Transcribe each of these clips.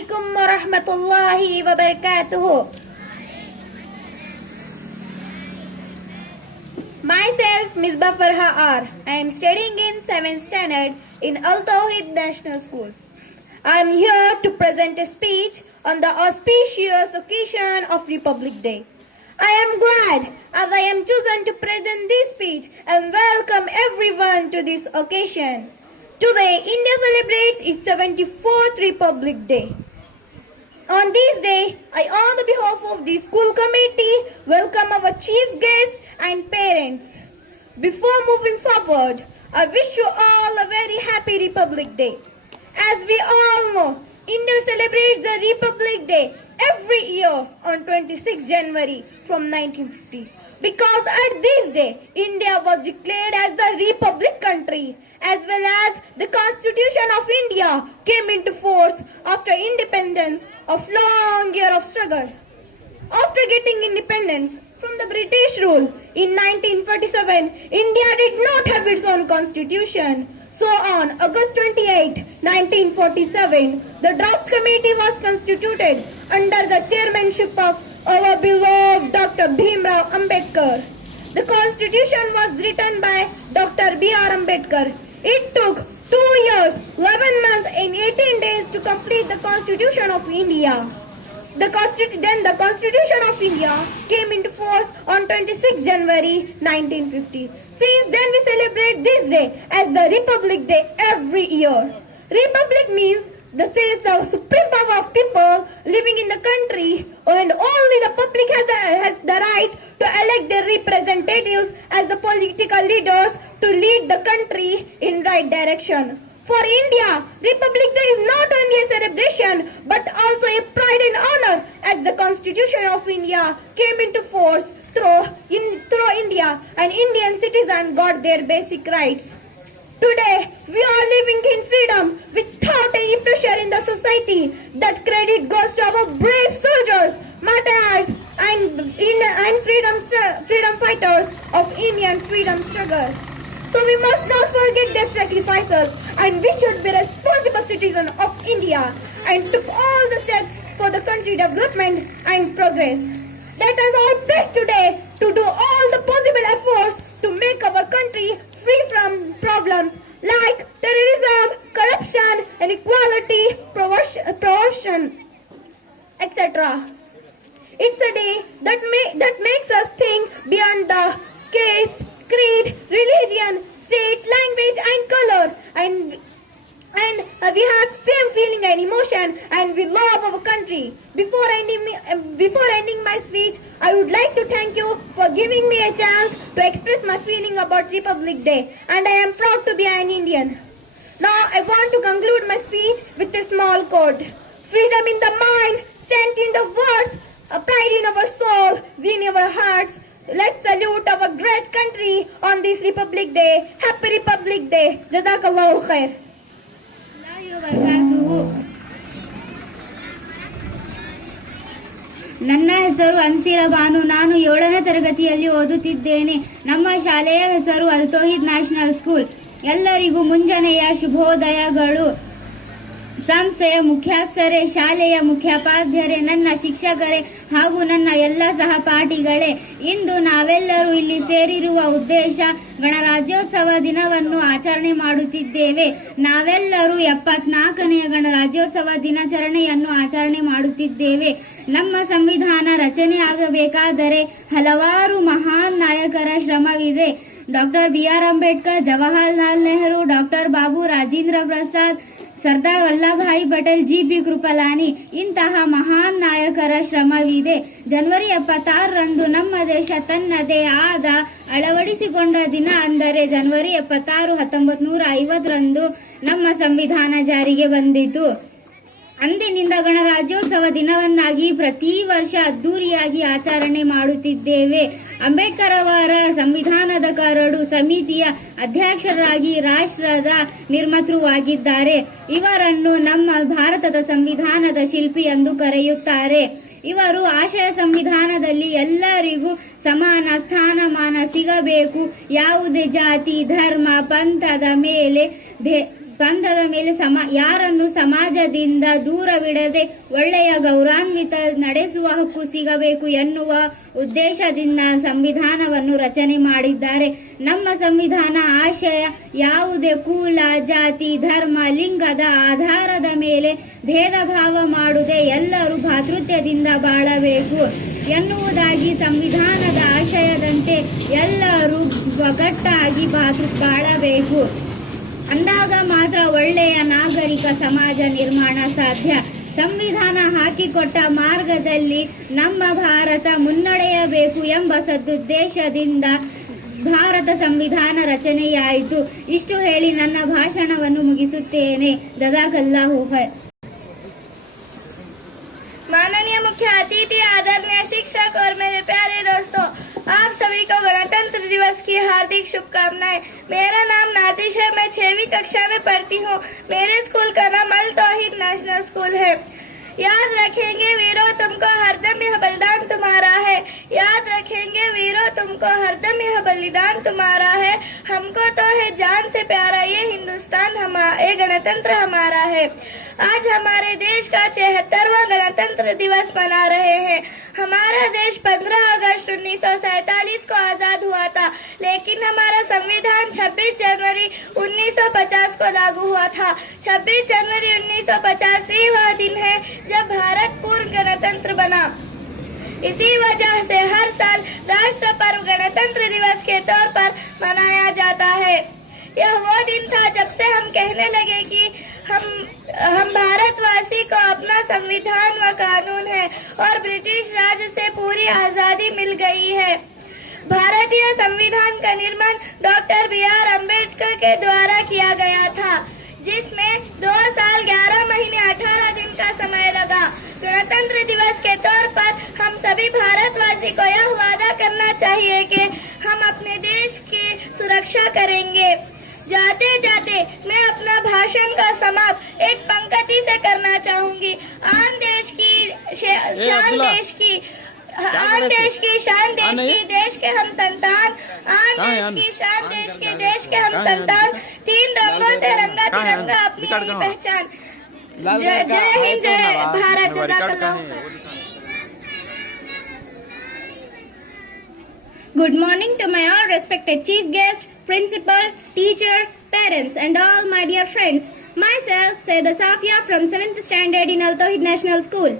alaikum wa rahmatullahi wa barakatuh. Myself, Misbah Farha R. I am studying in 7th standard in Al Tawheed National School. I am here to present a speech on the auspicious occasion of Republic Day. I am glad as I am chosen to present this speech and welcome everyone to this occasion. Today, India celebrates its 74th Republic Day. On this day, I, on the behalf of the school committee, welcome our chief guests and parents. Before moving forward, I wish you all a very happy Republic Day. As we all know, India celebrates the Republic Day every year on 26 January from 1950. Because at this day, India was declared as the Republic country, as well as the Constitution of India came into force after independence of long year of struggle. After getting independence from the British rule in 1947, India did not have its own constitution. So on August 28, 1947, the Draft Committee was constituted under the chairmanship of our beloved Dr. Bhimrao Ambedkar. The constitution was written by Dr. B.R. Ambedkar. It took 2 years, 11 months and 18 days to complete the Constitution of India. Then the Constitution of India came into force on 26 January 1950. Since then we celebrate this day as the Republic Day every year. Republic means the supreme power of people living in the country, and only the public has the right to elect their representatives as the political leaders to lead the country in right direction. For India, Republic Day is not only a celebration but also a pride and honor as the Constitution of India came into force through India and Indian citizens got their basic rights. Today, we are living in freedom without any pressure in the society. That credit goes to our brave soldiers, martyrs, and freedom fighters of Indian freedom struggle. So we must not forget their sacrifices, and we should be responsible citizens of India and took all the steps for the country development and progress. Let us all pledge today to do all the possible efforts to make our country free from problems like terrorism, corruption, inequality, corruption, etc. It's a day that makes us think beyond the caste, creed, religion, state, language, and color, and we have same feeling and emotion, and we love our country. Before ending my speech, I would like to thank you for giving me a chance to express my feeling about Republic Day, and I am proud to be an Indian. Now I want to conclude my speech with a small quote. Freedom in the mind, strength in the words, pride in our soul, zeal in our hearts. Let's salute our great country on this Republic Day. Happy Republic Day. Jazakallahu khair. ನನ್ನ ಹೆಸರು ಅನ್ಸಿರಾ ಬಾನು. ನಾನು 7ನೇ ತರಗತಿಯಲ್ಲಿ ಓದುತ್ತಿದ್ದೇನೆ. ನಮ್ಮ ಶಾಲೆಯ ಹೆಸರು ಅಲ್ Tauheed national school. ಎಲ್ಲರಿಗೂ ಮುಂಜಾನೆಯ ಶುಭೋದಯಗಳು. ಸಂಸ್ಥೆಯ ಮುಖ್ಯಸ್ಥರೇ, ಶಾಲೆಯ ಮುಖ್ಯೋಪಾಧ್ಯಾಯರೇ, ನನ್ನ ಶಿಕ್ಷಕರೇ ಹಾಗೂ ನನ್ನ ಎಲ್ಲ ಸಹಪಾಠಿಗಳೇ, ಇಂದು ನಾವೆಲ್ಲರೂ ಇಲ್ಲಿ ಸೇರಿರುವ ಉದ್ದೇಶ ಗಣರಾಜ್ಯೋತ್ಸವ ದಿನವನ್ನು ಆಚರಣೆ ಮಾಡುತ್ತಿದ್ದೇವೆ. ನಾವೆಲ್ಲರೂ 74ನೇ ಗಣರಾಜ್ಯೋತ್ಸವ ದಿನಾಚರಣೆಯನ್ನು ಆಚರಣೆ ಮಾಡುತ್ತಿದ್ದೇವೆ. ನಮ್ಮ ಸಂವಿಧಾನ ರಚನೆಯಾಗಬೇಕಾದರೆ ಹಲವಾರು ಮಹಾನ್ ನಾಯಕರ ಶ್ರಮವಿದೆ. Doctor B.R. Ambedkar, Jawaharlal Nehru, doctor Babu Rajendra Prasad, Sardar Vallabhbhai Patel, G.P. Kripalani ಇಂತಹ ಮಹಾನ್ ನಾಯಕರ ಶ್ರಮವಿದೆ. ಜನವರಿ 76ರಂದು ನಮ್ಮ ದೇಶ ತನ್ನದೇ ಆದ ಅಳವಡಿಸಿಕೊಂಡ ದಿನ ಅಂದರೆ ಜನವರಿ 76, 1950ರಂದು ನಮ್ಮ ಸಂವಿಧಾನ ಜಾರಿಗೆ ಬಂದಿತು. ಅಂದಿನಿಂದ ಗಣರಾಜ್ಯೋತ್ಸವ ದಿನವನ್ನಾಗಿ ಪ್ರತಿ ವರ್ಷ ಅದ್ದೂರಿಯಾಗಿ ಆಚರಣೆ ಮಾಡುತ್ತಿದ್ದೇವೆ. ಅಂಬೇಡ್ಕರ್ ಅವರ ಸಂವಿಧಾನದ ಕರಡು ಸಮಿತಿಯ ಅಧ್ಯಕ್ಷರಾಗಿ ರಾಷ್ಟ್ರದ ನಿರ್ಮಾತೃವಾಗಿದ್ದಾರೆ. ಇವರನ್ನು ನಮ್ಮ ಭಾರತದ ಸಂವಿಧಾನದ ಶಿಲ್ಪಿ ಎಂದು ಕರೆಯುತ್ತಾರೆ. ಇವರು ಆಶಯ ಸಂವಿಧಾನದಲ್ಲಿ ಎಲ್ಲರಿಗೂ ಸಮಾನ ಸ್ಥಾನಮಾನ ಸಿಗಬೇಕು, ಯಾವುದೇ ಜಾತಿ ಧರ್ಮ ಪಂಥದ ಮೇಲೆ ಸ್ಪಂದದ ಮೇಲೆ ಯಾರನ್ನು ಸಮಾಜದಿಂದ ದೂರವಿಡದೆ ಒಳ್ಳೆಯ ಗೌರವಾನ್ವಿತ ನಡೆಸುವ ಹಕ್ಕು ಸಿಗಬೇಕು ಎನ್ನುವ ಉದ್ದೇಶದಿಂದ ಸಂವಿಧಾನವನ್ನು ರಚನೆ ಮಾಡಿದ್ದಾರೆ. ನಮ್ಮ ಸಂವಿಧಾನ ಆಶಯ ಯಾವುದೇ ಕುಲ, ಜಾತಿ, ಧರ್ಮ, ಲಿಂಗದ ಆಧಾರದ ಮೇಲೆ ಭೇದ ಭಾವ ಮಾಡದೆ ಎಲ್ಲರೂ ಭ್ರಾತೃತ್ವದಿಂದ ಬಾಳಬೇಕು ಎನ್ನುವುದಾಗಿ ಸಂವಿಧಾನದ ಆಶಯದಂತೆ ಎಲ್ಲರೂ ಒಗ್ಗಟ್ಟಾಗಿ ಬಾಳಬೇಕು. ಅಂದಾಗ ಮಾತ್ರ ಒಳ್ಳೆಯ ನಾಗರಿಕ ಸಮಾಜ ನಿರ್ಮಾಣ ಸಾಧ್ಯ. ಸಂವಿಧಾನ ಹಾಕಿಕೊಟ್ಟ ಮಾರ್ಗದಲ್ಲಿ ನಮ್ಮ ಭಾರತ ಮುನ್ನಡೆಯಬೇಕು ಎಂಬ ಸದುದ್ದೇಶದಿಂದ ಭಾರತ ಸಂವಿಧಾನ ರಚನೆಯಾಯಿತು. ಇಷ್ಟು ಹೇಳಿ ನನ್ನ ಭಾಷಣವನ್ನು ಮುಗಿಸುತ್ತೇನೆ. ಜಜಾಕಲ್ಲಾಹು ಖೈರ್. माननीय मुख्य अतिथि, आदरणीय शिक्षक और मेरे प्यारे दोस्तों, आप सभी को गणतंत्र दिवस की हार्दिक शुभकामनाएं। मेरा नाम नाजिश है, मैं 6वीं कक्षा में पढ़ती हूँ। मेरे स्कूल का नाम अल तौहीद नेशनल स्कूल है। याद रखेंगे वीरों, तुमको हरदम यह बलिदान तुम्हारा है। याद रखेंगे वीरों, तुमको हरदम यह बलिदान तुम्हारा है। हमको तो है जान से प्यारा ये हिंदुस्तान, ये गणतंत्र हमारा है। आज हमारे देश का 76वां गणतंत्र दिवस मना रहे हैं। हमारा देश 15 अगस्त 1947 को आजाद हुआ था, लेकिन हमारा संविधान 26 जनवरी 1950 को लागू हुआ था। 26 जनवरी 1950 ही वह दिन है जब भारत पूर्ण गणतंत्र बना। इसी वजह से हर साल राष्ट्र पर्व गणतंत्र दिवस के तौर पर मनाया जाता है। यह वो दिन था जब से हम कहने लगे कि हम भारतवासी को अपना संविधान व कानून है और ब्रिटिश राज से पूरी आजादी मिल गई है। भारतीय संविधान का निर्माण डॉक्टर BR अम्बेडकर के द्वारा किया गया था, जिसमें 2 साल 11 महीने 18 दिन का समय लगा। गणतंत्र दिवस के तौर पर हम सभी भारतवासी को यह वादा करना चाहिए कि हम अपने देश की सुरक्षा करेंगे। जाते जाते मैं अपना भाषण का समाप्त एक पंक्ति से करना चाहूंगी। आन देश की शान देश की, आन देश की शान देश की, देश के हम संतान, आन देश की शान देश के, देश के हम संतान, 3 रंगों से रंगा तिरंगा अपनी ही पहचान। जय हिंद, जय भारत, जज़ाकल्लाह। Good morning to my all respected chief guest, principal, teachers, parents and all my dear friends. Myself, Sayyidah Safia from 7th standard in Al Tawheed National School.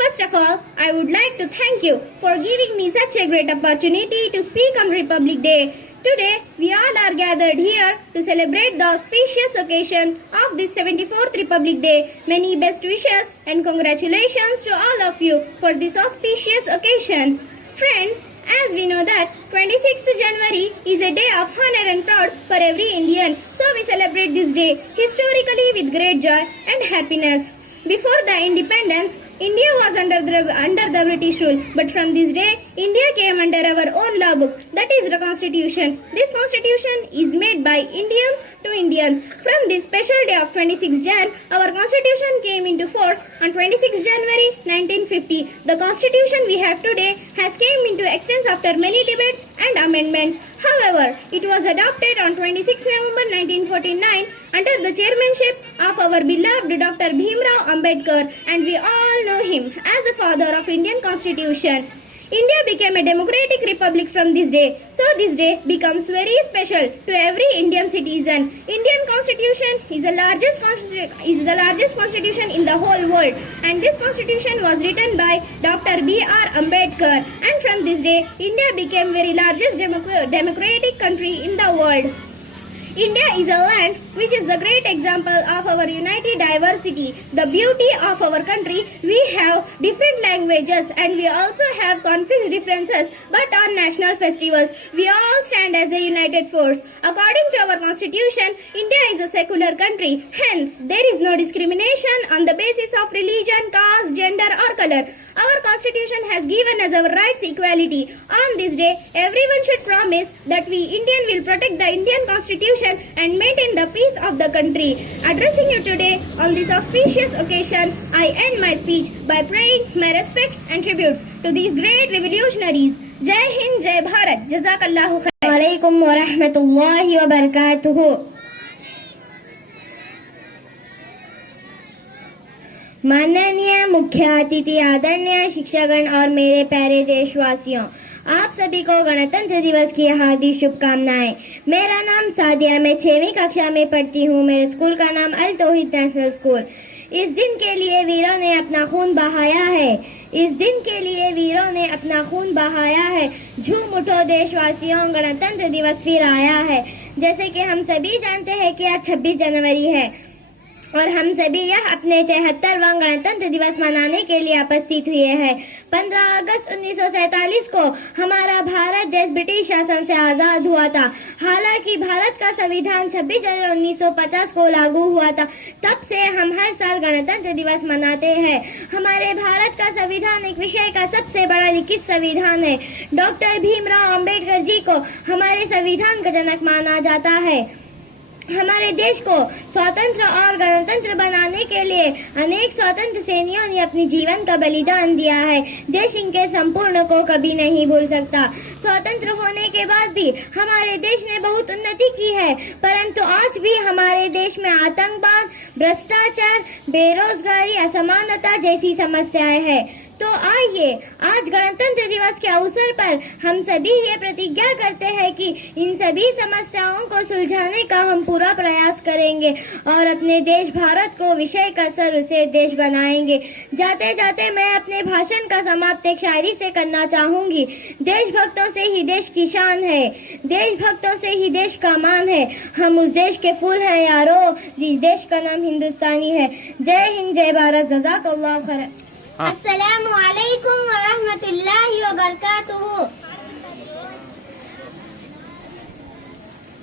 First of all, I would like to thank you for giving me such a great opportunity to speak on Republic Day. Today, we all are gathered here to celebrate the auspicious occasion of this 74th Republic Day. Many best wishes and congratulations to all of you for this auspicious occasion. Friends, as we know that 26th January is a day of honor and proud for every Indian, so we celebrate this day historically with great joy and happiness. Before the independence, India was under the British rule, but from this day, India came under our own law book, that is the Constitution. This Constitution is made by Indians to Indians. From this special day of 26 Jan, our Constitution came into force on 26 January 1950. The Constitution we have today has came into existence after many debates and amendments. However, it was adopted on 26 November 1949 under the chairmanship of our beloved Dr. Bhimrao Ambedkar, and we all know him as the father of Indian Constitution. India became a democratic republic from this day, so this day becomes very special to every Indian citizen. Indian Constitution is the largest constitution in the whole world, and this constitution was written by Dr. BR Ambedkar, and from this day India became very largest democratic country in the world. India is a land which is a great example of our united diversity. The beauty of our country, we have different languages and we also have conflict differences, but on national festivals, we all stand as a united force. According to our constitution, India is a secular country. Hence, there is no discrimination on the basis of religion, caste, gender or color. Our constitution has given us our rights equality. On this day, everyone should promise that we Indian will protect the Indian constitution and maintain the peace of the country. Addressing you today on this auspicious occasion, I end my speech by paying my respects and tributes to these great revolutionaries. Jai Hind, Jai Bharat, Jazakallahu khair. Assalamu alaikum wa rahmatullahi wa barakatuhu. माननीय मुख्य अतिथि, आदरणीय शिक्षकगण और मेरे प्यारे देशवासियों, आप सभी को गणतंत्र दिवस की हार्दिक शुभकामनाएं। मेरा नाम सादिया, मैं 6वीं कक्षा में पढ़ती हूँ। मेरे स्कूल का नाम अल तौहीद नेशनल स्कूल। इस दिन के लिए वीरों ने अपना खून बहाया है। इस दिन के लिए वीरों ने अपना खून बहाया है। झूम उठो देशवासियों, गणतंत्र दिवस फिर आया है। जैसे कि हम सभी जानते हैं कि आज 26 जनवरी है और हम सभी यह अपने 74वां गणतंत्र दिवस मनाने के लिए उपस्थित हुए हैं। 15 अगस्त 1947 को हमारा भारत देश ब्रिटिश शासन से आजाद हुआ था। हालांकि भारत का संविधान 26 जनवरी 1950 को लागू हुआ था। तब से हम हर साल गणतंत्र दिवस मनाते हैं। हमारे भारत का संविधान एक विषय का सबसे बड़ा लिखित संविधान है। डॉक्टर भीमराव अंबेडकर जी को हमारे संविधान का जनक माना जाता है। हमारे देश को स्वतंत्र और गणतंत्र बनाने के लिए अनेक स्वतंत्र सेनानियों ने अपनी जीवन का बलिदान दिया है। देश इनके संपूर्ण को कभी नहीं भूल सकता। स्वतंत्र होने के बाद भी हमारे देश ने बहुत उन्नति की है, परंतु आज भी हमारे देश में आतंकवाद, भ्रष्टाचार, बेरोजगारी, असमानता जैसी समस्याएं हैं। तो आइए आज गणतंत्र दिवस के अवसर पर हम सभी ये प्रतिज्ञा करते हैं कि इन सभी समस्याओं को सुलझाने का हम पूरा प्रयास करेंगे और अपने देश भारत को विषय का सर्वश्रेष्ठ देश बनाएंगे। जाते जाते मैं अपने भाषण का समाप्त एक शायरी से करना चाहूंगी। देशभक्तों से ही देश की शान है, देशभक्तों से ही देश का मान है। हम उस देश के फूल हैं यारो, जिस देश का नाम हिंदुस्तानी है। जय हिंद, जय भारत, जज़ाकल्लाह खैर। अस्सलामु अलैकुम व रहमतुल्लाहि व बरकातुहು।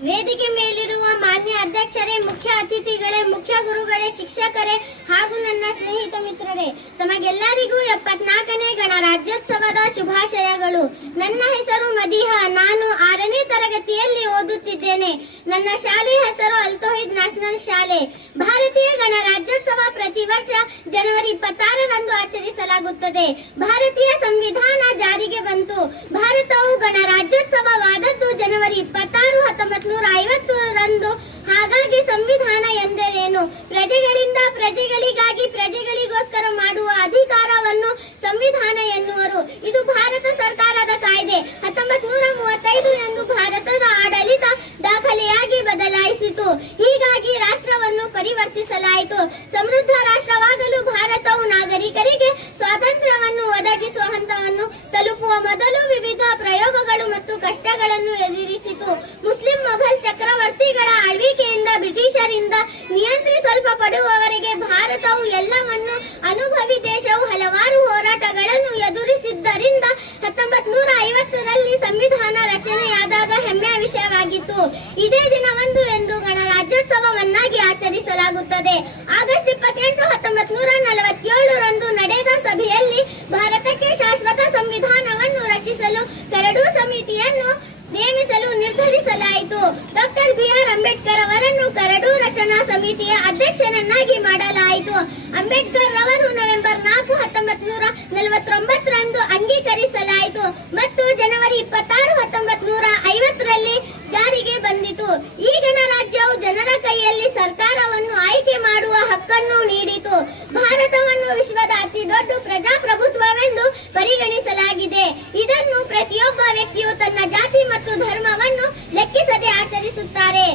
ವೇದಿಕೆ ಮೇಲಿರುವ ಮಾನ್ಯ ಅಧ್ಯಕ್ಷರೇ, ಮುಖ್ಯ ಅತಿಥಿಗಳೇ, ಮುಖ್ಯ ಗುರುಗಳೇ, ಶಿಕ್ಷಕರೇ ಹಾಗೂ ನನ್ನ ಸ್ನೇಹಿತ ಮಿತ್ರರೇ, ತಮಗೆಲ್ಲರಿಗೂ 74ನೇ ಗಣರಾಜ್ಯೋತ್ಸವದ ಶುಭಾಶಯಗಳು. ನನ್ನ ಹೆಸರು ಮದೀಹಾ. ನಾನು 6ನೇ ತರಗತಿಯಲ್ಲಿ ಓದುತ್ತಿದ್ದೇನೆ. ನನ್ನ ಶಾಲೆಯ ಹೆಸರು ಅಲ್ ತೌಹೀದ್ ನ್ಯಾಷನಲ್ ಶಾಲೆ. ಭಾರತೀಯ ಗಣರಾಜ್ಯೋತ್ಸವ ಪ್ರತಿ ವರ್ಷ ಜನವರಿ 26ರಂದು ಆಚರಿಸಲಾಗುತ್ತದೆ. ಭಾರತೀಯ ಸಂವಿಧಾನ ಜಾರಿಗೆ ಬಂತು. ಭಾರತವು ಗಣರಾಜ್ಯೋತ್ಸವವಾದದ್ದು ಜನವರಿ 26, 1950ರಂದು. ಹಾಗಾಗಿ ಸಂವಿಧಾನ ಎಂದರೇನು? ಪ್ರಜೆಗಳಿಂದ ಪ್ರಜೆಗಳಿಗಾಗಿ ಪ್ರಜೆಗಳಿಗೋಸ್ಕರ ಮಾಡುವ ಅಧಿಕಾರವನ್ನು ಸಂವಿಧಾನ ಎನ್ನುವರು. ಇದು ಭಾರತ ಸರ್ಕಾರದ ಕಾಯ್ದೆ 1935 ಎಂದು ಭಾರತದ ಆಡಳಿತ ದಾಖಲೆಯಾಗಿ ಬದಲಾಯಿಸಿತು. ಹೀಗಾಗಿ ರಾಷ್ಟ್ರವನ್ನು ಪರಿವರ್ತಿಸಲಾಯಿತು. ಸಮೃದ್ಧ ರಾಷ್ಟ್ರವಾಗಲು ಭಾರತವು ನಾಗರಿಕರಿಗೆ ಸ್ವಾತಂತ್ರ್ಯವನ್ನು ಒದಗಿಸುವ ಹಂತವನ್ನು ತಲುಪುವ ಮೊದಲು ವಿವಿಧ ಪ್ರಯೋಗಗಳು ಮತ್ತು ಕಷ್ಟಗಳನ್ನು ಎದುರಿಸಿತು. ಮುಸ್ಲಿಂ ಮೊಘಲ್ ಚಕ್ರವರ್ತಿಗಳ ಆಳ್ವಿಕೆಯಿಂದ ಬ್ರಿಟಿಷರಿಂದ ನಿಯಂತ್ರಿಸಲ್ಪಡುವವರೆಗೆ ಭಾರತವು ಎಲ್ಲವನ್ನು ಅನುಭವಿ ದೇಶವು ಹಲವಾರು ಹೋರಾಟಗಳನ್ನು ಎದುರಿಸಿದ್ದರಿಂದ 1950ರಲ್ಲಿ ಸಂವಿಧಾನ ರಚನೆಯಾದಾಗ ಹೆಮ್ಮೆಯ ವಿಷಯವಾಗಿತ್ತು. ಇದೇ ದಿನವಂದು ಎಂದು ಗಣರಾಜ್ಯೋತ್ಸವವನ್ನಾಗಿ ಆಚರಿಸಲಾಗುತ್ತದೆ. ಆಗಸ್ಟ್ 28, 1947ರಂದು ನಡೆದ ಸಭೆಯಲ್ಲಿ ಭಾರತಕ್ಕೆ ಶಾಶ್ವತ ಸಂವಿಧಾನವನ್ನು ರಚಿಸಲು ಕರಡು ಸಮಿತಿಯನ್ನು ನೇಮಿಸಲು ನಿರ್ಧರಿಸಲಾಯಿತು. Doctor B R. ಅಂಬೇಡ್ಕರ್ ಅವರನ್ನು ಕರಡು ರಚನಾ ಸಮಿತಿಯ ಅಧ್ಯಕ್ಷರನ್ನಾಗಿ ಮಾಡಲಾಯಿತು. ಅಂಬೇಡ್ಕರ್ ರವರು ನವೆಂಬರ್ 4, 1949ರಂದು ಅಂಗೀಕರಿಸಲಾಯಿತು ಮತ್ತು ಜನವರಿ 26, 1950ರಲ್ಲಿ ಜಾರಿಗೆ ಬಂದಿತು. ಈ ಗಣರಾಜ್ಯವು ಜನರ ಕೈಯಲ್ಲಿ ಸರ್ಕಾರವನ್ನು ಆಯ್ಕೆ ಮಾಡುವ ಹಕ್ಕನ್ನು ನೀಡಿತು. ಭಾರತವನ್ನು ವಿಶ್ವದ ಅತಿ ದೊಡ್ಡ ಪ್ರಜಾಪ್ರಭುತ್ವವೆಂದು ಪರಿಗಣಿಸಲಾಗಿದೆ. ಇದನ್ನು ಪ್ರತಿಯೊಬ್ಬ ವ್ಯಕ್ತಿಯು ತನ್ನ ಜಾತಿ ಮತ್ತು ಧರ್ಮವನ್ನು ಲೆಕ್ಕಿಸದೆ ಆಚರಿಸುತ್ತಾರೆ.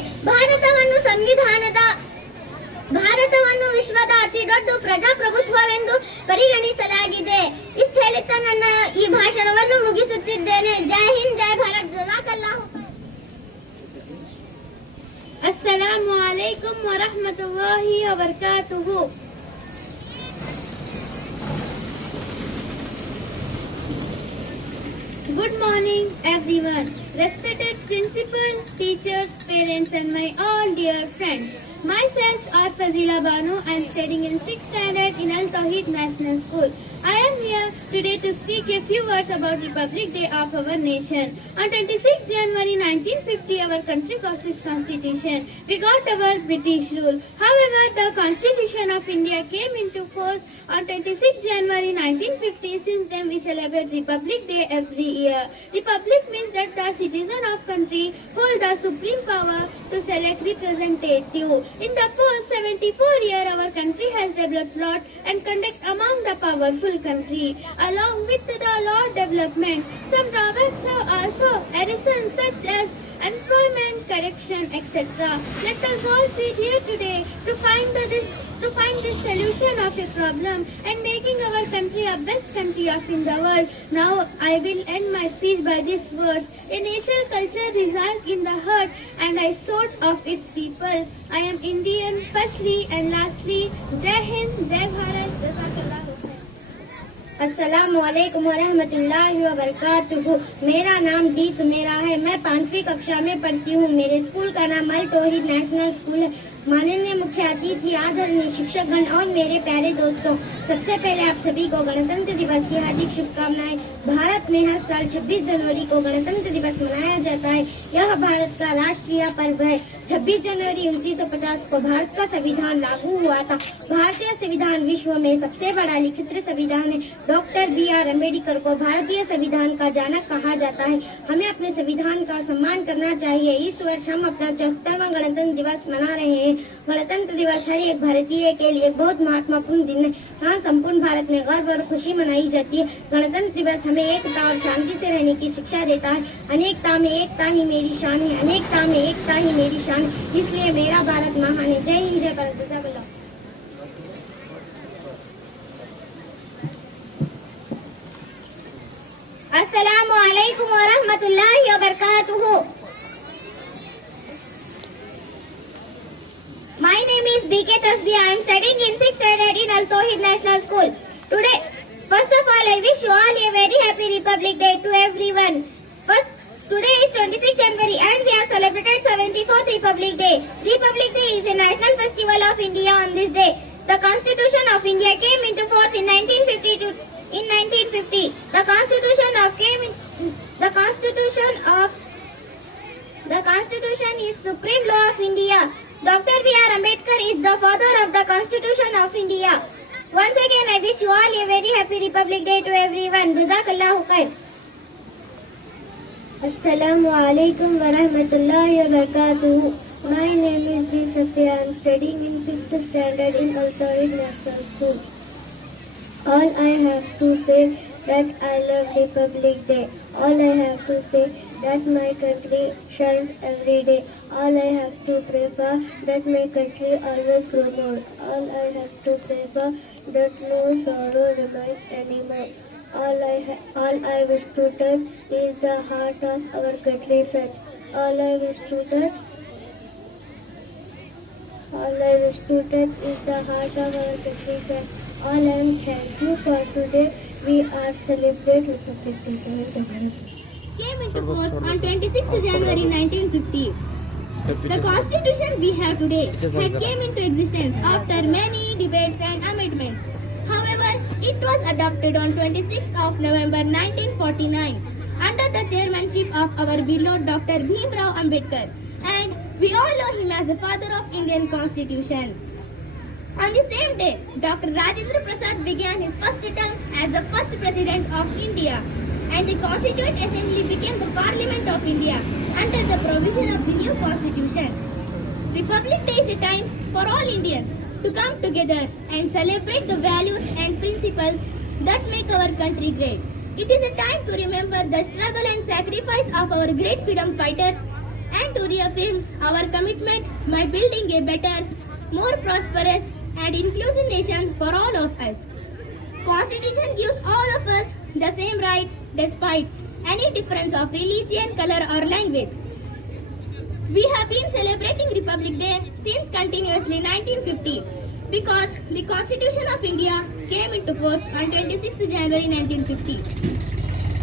ಭಾರತವನ್ನು ವಿಶ್ವದ ಅತಿ ದೊಡ್ಡ ಪ್ರಜಾಪ್ರಭುತ್ವವೆಂದು ಪರಿಗಣಿಸಲಾಗಿದೆ. ಇಷ್ಟು ಹೇಳುತ್ತಾ ನನ್ನ ಈ ಭಾಷಣವನ್ನು ಮುಗಿಸುತ್ತಿದ್ದೇನೆ. ಜೈ ಹಿಂದ್, ಜೈ ಭಾರತ್, ಜಜಾಕಲ್ಲಾಹು. अस्सलामु अलैकुम व रहमतुल्लाहि व बरकातुहु। Good morning everyone. Respected principal, teachers, parents and my all dear friends. Myself are Fazila Banu. I am studying in 6th standard in Al Tawheed National School. I am am here today to speak a few words about Republic Day of our nation. On 26 January 1950, our country got its constitution. We got our British rule. However, the Constitution of India came into force on 26 January 1950. Since then, we celebrate Republic Day every year. Republic means that the citizen of country hold the supreme power to select representative. In the past 74 years, our country has developed lot and conduct among the powerful country. Along with the law development, some drawbacks have also arisen such as employment, correction, etc. Let us all sit here today to find the solution of a problem and making our country a best country of in the world. Now I will end my speech by these words. A national culture resides in the heart and the soul of its people. I am Indian firstly and lastly. Jai Hind, Jai Bharat, Jazakallah khair. अस्सलामु अलैकुम वरहमतुल्लाहि वबरकातुहू। मेरा नाम D Sumera है। मैं 5वीं कक्षा में पढ़ती हूँ। मेरे स्कूल का नाम अल तौहीद नेशनल स्कूल है। माननीय मुख्य अतिथि, आदरणीय शिक्षकगण और मेरे प्यारे दोस्तों, सबसे पहले आप सभी को गणतंत्र दिवस की हार्दिक शुभकामनाएं। भारत में हर साल 26 जनवरी को गणतंत्र दिवस मनाया जाता है। यह भारत का राष्ट्रीय पर्व है। 26 जनवरी 1950 को भारत का संविधान लागू हुआ था। भारतीय संविधान विश्व में सबसे बड़ा लिखित संविधान है। Doctor B.R. अम्बेडकर को भारतीय संविधान का जनक कहा जाता है। हमें अपने संविधान का सम्मान करना चाहिए। इस वर्ष हम अपना 74वां गणतंत्र दिवस मना रहे हैं। गणतंत्र दिवस हर एक भारतीय के लिए बहुत महत्वपूर्ण दिन है। यहाँ संपूर्ण भारत में गर्व और खुशी मनाई जाती है। गणतंत्र दिवस हमें एकता और शांति से रहने की शिक्षा देता है। अनेकता में एकता ही मेरी शान है। अनेकता में एकता ही मेरी शान है। इसलिए मेरा भारत महान है। जय हिंद, जय भारत। जज़ाकल्लाह। अस्सलामु अलैकुम व रहमतुल्लाहि व बरकातुहू। My name is B.K. Tasbih. I am studying in 6th standard in Al Tawheed National School. Today, first of all, I wish you all a very happy Republic Day to everyone. Today is 26 January and we have celebrated 74th Republic Day. Republic Day is a national festival of India on this day. The Constitution of India came into force in 1950. The Constitution is supreme law of India. Dr. B.R. Ambedkar is the father of the Constitution of India. Once again, I wish you all a very happy Republic Day to everyone. Jazakallahu khair. Assalamu alaikum wa rahmatullahi wa barakatuh. My name is G. Satya. I am studying in 5th standard in Al Tawheed National School. All I have to say that I love Republic Day. All I have to say that my country shines every day. All I have to pray for that my country always grow more. All I have to pray for that no sorrow remains anymore. All I wish to touch is the heart of our country such. All I wish to touch is the heart of our country such. All I am thank you for today. We are celebrating Republic Day. Came into force on 26 January 1950. The constitution we have today had came into existence after many debates and amendments. However, it was adopted on 26th of November 1949 under the chairmanship of our beloved Dr. Bhimrao Ambedkar, and we all know him as the father of Indian Constitution. On the same day, Dr. Rajendra Prasad began his first term as the first president of India, and the Constituent Assembly became the Parliament of India under the provision of the new Constitution. Republic Day is a time for all Indians to come together and celebrate the values and principles that make our country great. It is a time to remember the struggle and sacrifice of our great freedom fighters and to reaffirm our commitment by building a better, more prosperous and inclusive nation for all of us. Constitution gives all of us the same right despite any difference of religion, color or language. We have been celebrating Republic Day since continuously 1950 because the Constitution of India came into force on 26 January 1950.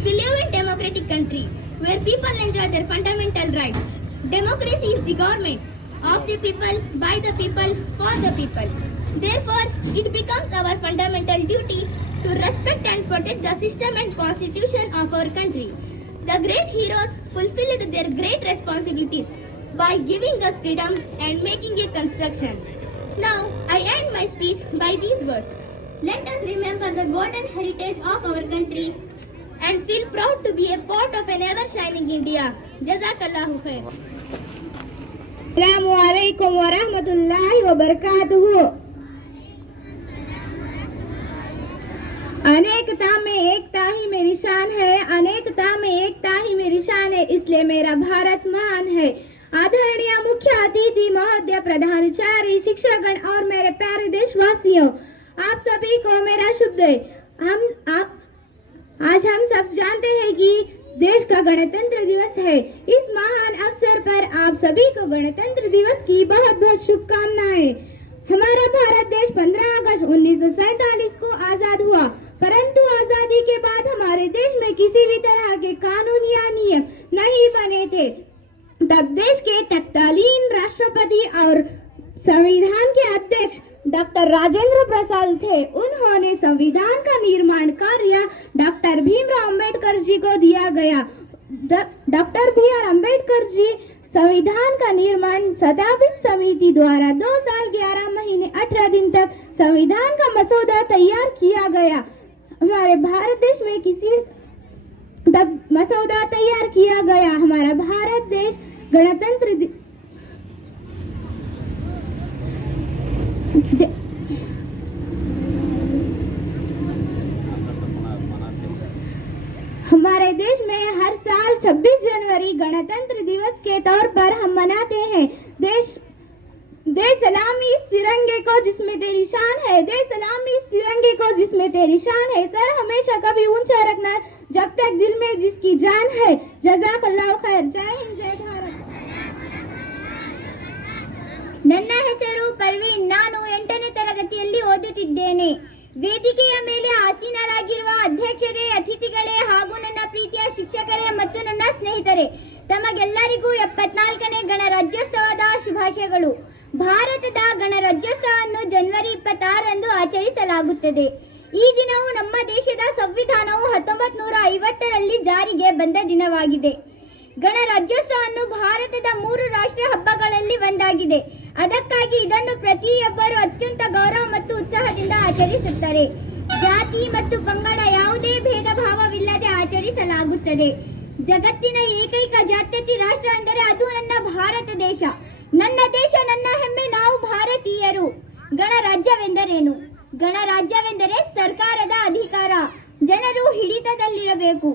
We live in a democratic country where people enjoy their fundamental rights. Democracy is the government of the people, by the people, for the people. Therefore, it becomes our fundamental duty to respect and protect the system and constitution of our country. The great heroes fulfilled their great responsibilities by giving us freedom and making a construction. Now, I end my speech by these words. Let us remember the golden heritage of our country and feel proud to be a part of an ever-shining India. Jazakallahu khair. Assalamu alaikum wa rahmatullahi wa barakatuhu. अनेकता में एकता ही मेरी शान है, अनेकता में एकता ही मेरी शान है, इसलिए मेरा भारत महान है। आदरणीय मुख्य अतिथि महोदय, प्रधानाचार्य, शिक्षकगण और मेरे प्यारे देशवासियों, आप सभी को मेरा शुभ है। आज हम सब जानते हैं कि देश का गणतंत्र दिवस है। इस महान अवसर पर आप सभी को गणतंत्र दिवस की बहुत बहुत शुभकामनाएं। हमारा भारत देश 15 अगस्त 1947 को आजाद हुआ, परंतु आजादी के बाद हमारे देश में किसी भी तरह के कानून या नियम नहीं बने थे। तब देश के तत्कालीन राष्ट्रपति और संविधान के अध्यक्ष डॉक्टर राजेंद्र प्रसाद थे। उन्होंने संविधान का निर्माण कार्य डॉक्टर भीमराव अंबेडकर जी को दिया गया। Doctor B are Ambedkar ji संविधान का निर्माण सत्यापित समिति द्वारा 2 साल 11 महीने 18 दिन तक संविधान का मसौदा तैयार किया गया। हमारे भारत देश में तब मसौदा तैयार किया गया। हमारा भारत देश गणतंत्र हमारे देश में हर साल 26 जनवरी गणतंत्र दिवस के तौर पर हम मनाते हैं। दे सलामी इस तिरंगे को जिसमें तेरी शान है, दे सलामी इस तिरंगे को जिसमें तेरी शान है। सर हमेशा कभी ऊंचा रखना जब तक दिल में जिसकी जान है। जज़ाकल्लाहु खैर। जय हिंद, जय भारत। ನನ್ನ ಹೆಸರು ಪರ್ವೀನ್. ನಾನು 8ನೇ ತರಗತಿಯಲ್ಲಿ ಓದುತ್ತಿದ್ದೇನೆ. ವೇದಿಕೆಯ ಮೇಲೆ ಆಸೀನರಾಗಿರುವ ಅಧ್ಯಕ್ಷರೇ, ಅತಿಥಿಗಳೇ ಹಾಗೂ ನನ್ನ ಪ್ರೀತಿಯ ಶಿಕ್ಷಕರೇ ಮತ್ತು ನನ್ನ ಸ್ನೇಹಿತರೆ, ತಮಗೆಲ್ಲರಿಗೂ 74ನೇ ಗಣರಾಜ್ಯೋತ್ಸವದ ಶುಭಾಶಯಗಳು. ಭಾರತದ ಗಣರಾಜ್ಯೋತ್ಸವವನ್ನು ಜನವರಿ 26ರಂದು ಆಚರಿಸಲಾಗುತ್ತದೆ. ಈ ದಿನವು ನಮ್ಮ ದೇಶದ ಸಂವಿಧಾನವು 1950ರಲ್ಲಿ ಜಾರಿಗೆ ಬಂದ ದಿನವಾಗಿದೆ. ಗಣರಾಜ್ಯೋತ್ಸವವನ್ನು ಭಾರತದ 3 ರಾಷ್ಟ್ರೀಯ ಹಬ್ಬಗಳಲ್ಲಿ ಒಂದಾಗಿದೆ. ಅದಕ್ಕಾಗಿ ಇದನ್ನು ಪ್ರತಿಯೊಬ್ಬರು ಅತ್ಯಂತ ಗೌರವ ಮತ್ತು ಉತ್ಸಾಹದಿಂದ ಆಚರಿಸುತ್ತಾರೆ. ಜಾತಿ ಮತ್ತು ಪಂಗಡ ಯಾವುದೇ ಭೇದ ಭಾವವಿಲ್ಲದೆ ಆಚರಿಸಲಾಗುತ್ತದೆ. ಜಗತ್ತಿನ ಏಕೈಕ ಜಾತ್ಯತೀತ ರಾಷ್ಟ್ರ ಅಂದರೆ ಅದು ನನ್ನ ಭಾರತ ದೇಶ. ನನ್ನ ದೇಶ, ನನ್ನ ಹೆಮ್ಮೆ, ನಾವು ಭಾರತೀಯರು. ಗಣರಾಜ್ಯವೆಂದರೇನು? ಗಣರಾಜ್ಯವೆಂದರೆ ಸರ್ಕಾರದ ಅಧಿಕಾರ. ಜನರು ಹಿಡಿತದಲ್ಲಿರಬೇಕು.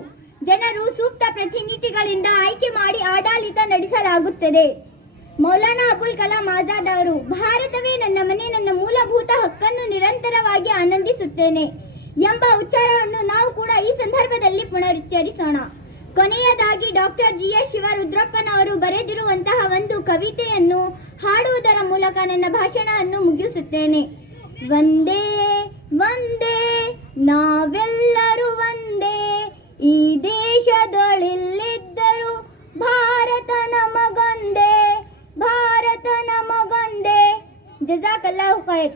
ಜನರು ಸೂಕ್ತ ಪ್ರತಿನಿಧಿಗಳಿಂದ ಆಯ್ಕೆ ಮಾಡಿ ಆಡಳಿತ ನಡೆಸಲಾಗುತ್ತದೆ. ಮೌಲಾನಾ ಅಬುಲ್ ಕಲಾಂ ಆಜಾದ್ ಅವರು, ಭಾರತವೇ ನನ್ನ ಮನೆ, ನನ್ನ ಮೂಲಭೂತ ಹಕ್ಕನ್ನು ನಿರಂತರವಾಗಿ ಆನಂದಿಸುತ್ತೇನೆ ಎಂಬ ಉಚ್ಚಾರವನ್ನು ನಾವು ಕೂಡ ಈ ಸಂದರ್ಭದಲ್ಲಿ ಪುನರುಚ್ಚರಿಸೋಣ. ಕೊನೆಯದಾಗಿ ಡಾಕ್ಟರ್ GS ಶಿವರುದ್ರಪ್ಪನವರು ಬರೆದಿರುವಂತಹ ಒಂದು ಕವಿತೆಯನ್ನು ಹಾಡುವುದರ ಮೂಲಕ ನನ್ನ ಭಾಷಣವನ್ನು ಮುಗಿಸುತ್ತೇನೆ. ವಂದೇ ವಂದೇ ನಾವೆಲ್ಲರೂ ಒಂದೇ, ಈ ದೇಶದೊಳಿಲ್ಲಿದ್ದರು ಭಾರತ ನಮಗೊಂದೇ, ಭಾರತ ನಮಗೊಂದೇ. ಜಜಾಕಲ್ಲಾಹು ಖೈರ್.